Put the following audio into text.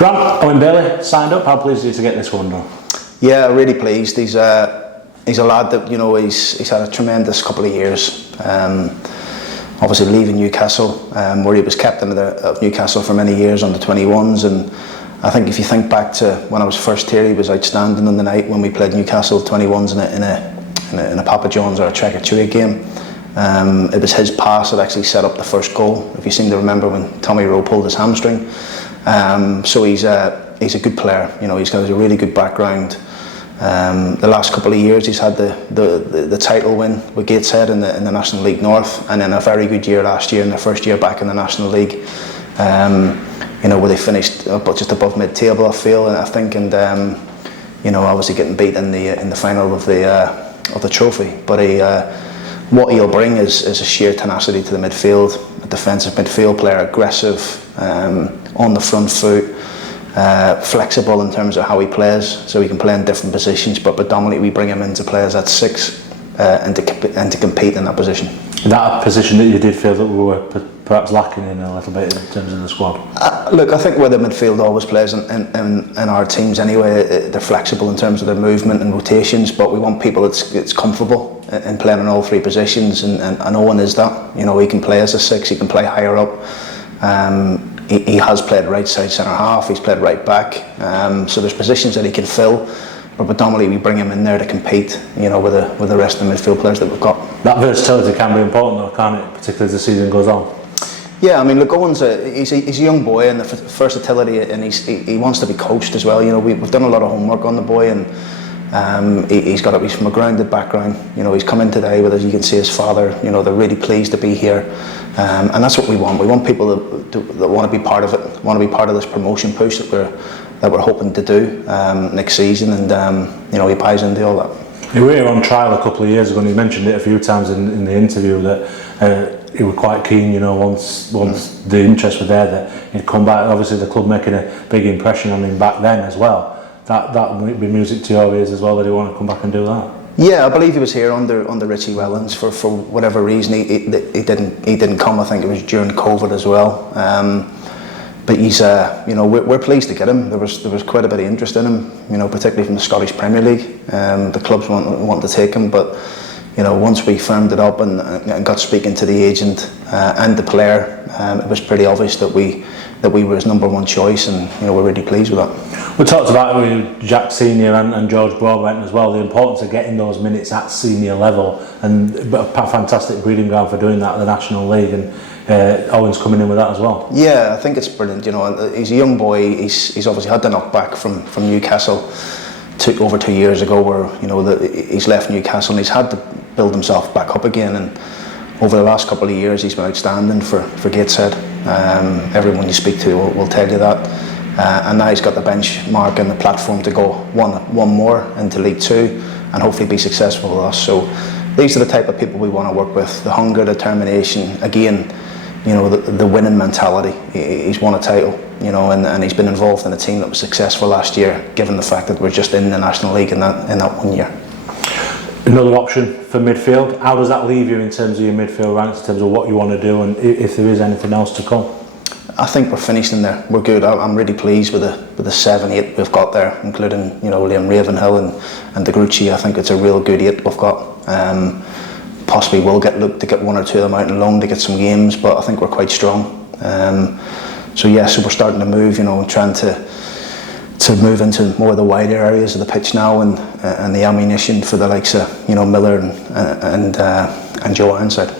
Grant, Owen Bailey signed up. How pleased are you to get this one done? Yeah, really pleased. He's a lad that, you know, he's had a tremendous couple of years. Obviously leaving Newcastle, where he was captain of Newcastle for many years under 21s, and I think if you think back to when I was first here, he was outstanding on the night when we played Newcastle 21s in a Papa John's or a Checker Chewy game. It was his pass that actually set up the first goal, if you seem to remember, when Tommy Rowe pulled his hamstring. So he's a good player. You know, he's got a really good background. The last couple of years he's had the title win with Gateshead in the National League North, and then a very good year last year in their first year back in the National League. You know, where they finished just above mid-table, I feel, I think, and you know, obviously getting beat in the final of the trophy. But what he'll bring is a sheer tenacity to the midfield, a defensive midfield player, aggressive, on the front foot, flexible in terms of how he plays, so he can play in different positions. But predominantly, we bring him in to play as at 6 and to compete in that position. Is that a position that you did feel that we were perhaps lacking in a little bit in terms of the squad? Look, I think where the midfield always plays in our teams anyway, they're flexible in terms of their movement and rotations, but we want people that's comfortable in playing in all 3 positions, and Owen is that. You know, he can play as a 6, he can play higher up. He has played right side centre half, he's played right back, so there's positions that he can fill. But predominantly we bring him in there to compete, you know, with the rest of the midfield players that we've got. That versatility can be important though, can't it? Particularly as the season goes on. Yeah, I mean, look, Owen's he's a young boy, and the versatility, and he wants to be coached as well. You know, we've done a lot of homework on the boy, and he's from a grounded background. You know, he's come in today with, as you can see, his father. You know, they're really pleased to be here, and that's what we want. We want people that want to be part of it, want to be part of this promotion push that we're hoping to do next season, and you know, he buys into all that. You were on trial a couple of years ago, and you mentioned it a few times in the interview that you were quite keen, you know, once the interest was there, that he'd come back. Obviously the club making a big impression on him back then as well. That would be music to your ears as well, that he wanted to come back and do that. Yeah, I believe he was here under Richie Wellens for whatever reason he didn't come. I think it was during COVID as well. But he's you know, we're pleased to get him. There was quite a bit of interest in him, you know, particularly from the Scottish Premier League. The clubs want to take him, but you know, once we firmed it up and got speaking to the agent and the player, it was pretty obvious that we were his number 1 choice, and you know, we're really pleased with that. We talked about with Jack Senior and George Broadbent as well, the importance of getting those minutes at senior level, and a fantastic breeding ground for doing that at the National League, and Owen's coming in with that as well. Yeah, I think it's brilliant. You know, he's a young boy. He's obviously had the knockback from Newcastle over 2 years ago, where, you know, he's left Newcastle and he's had to build himself back up again, and over the last couple of years he's been outstanding for Gateshead. Everyone you speak to will tell you that, and now he's got the benchmark and the platform to go one more into League 2 and hopefully be successful with us. So these are the type of people we want to work with, the hunger, determination, again, you know, the winning mentality. He's won a title, you know, and he's been involved in a team that was successful last year, given the fact that we're just in the National League in that 1 year. Another option for midfield. How does that leave you in terms of your midfield ranks, in terms of what you want to do, and if there is anything else to come? I think we're finishing there. We're good. I'm really pleased with the 7-8 we've got there, including, you know, Liam Ravenhill and De Grucci. I think it's a real good 8 we've got. Possibly will look to get 1 or 2 of them out on loan to get some games, but I think we're quite strong. So we're starting to move, you know, trying to move into more of the wider areas of the pitch now, and the ammunition for the likes of, you know, Miller and Joe Ironside.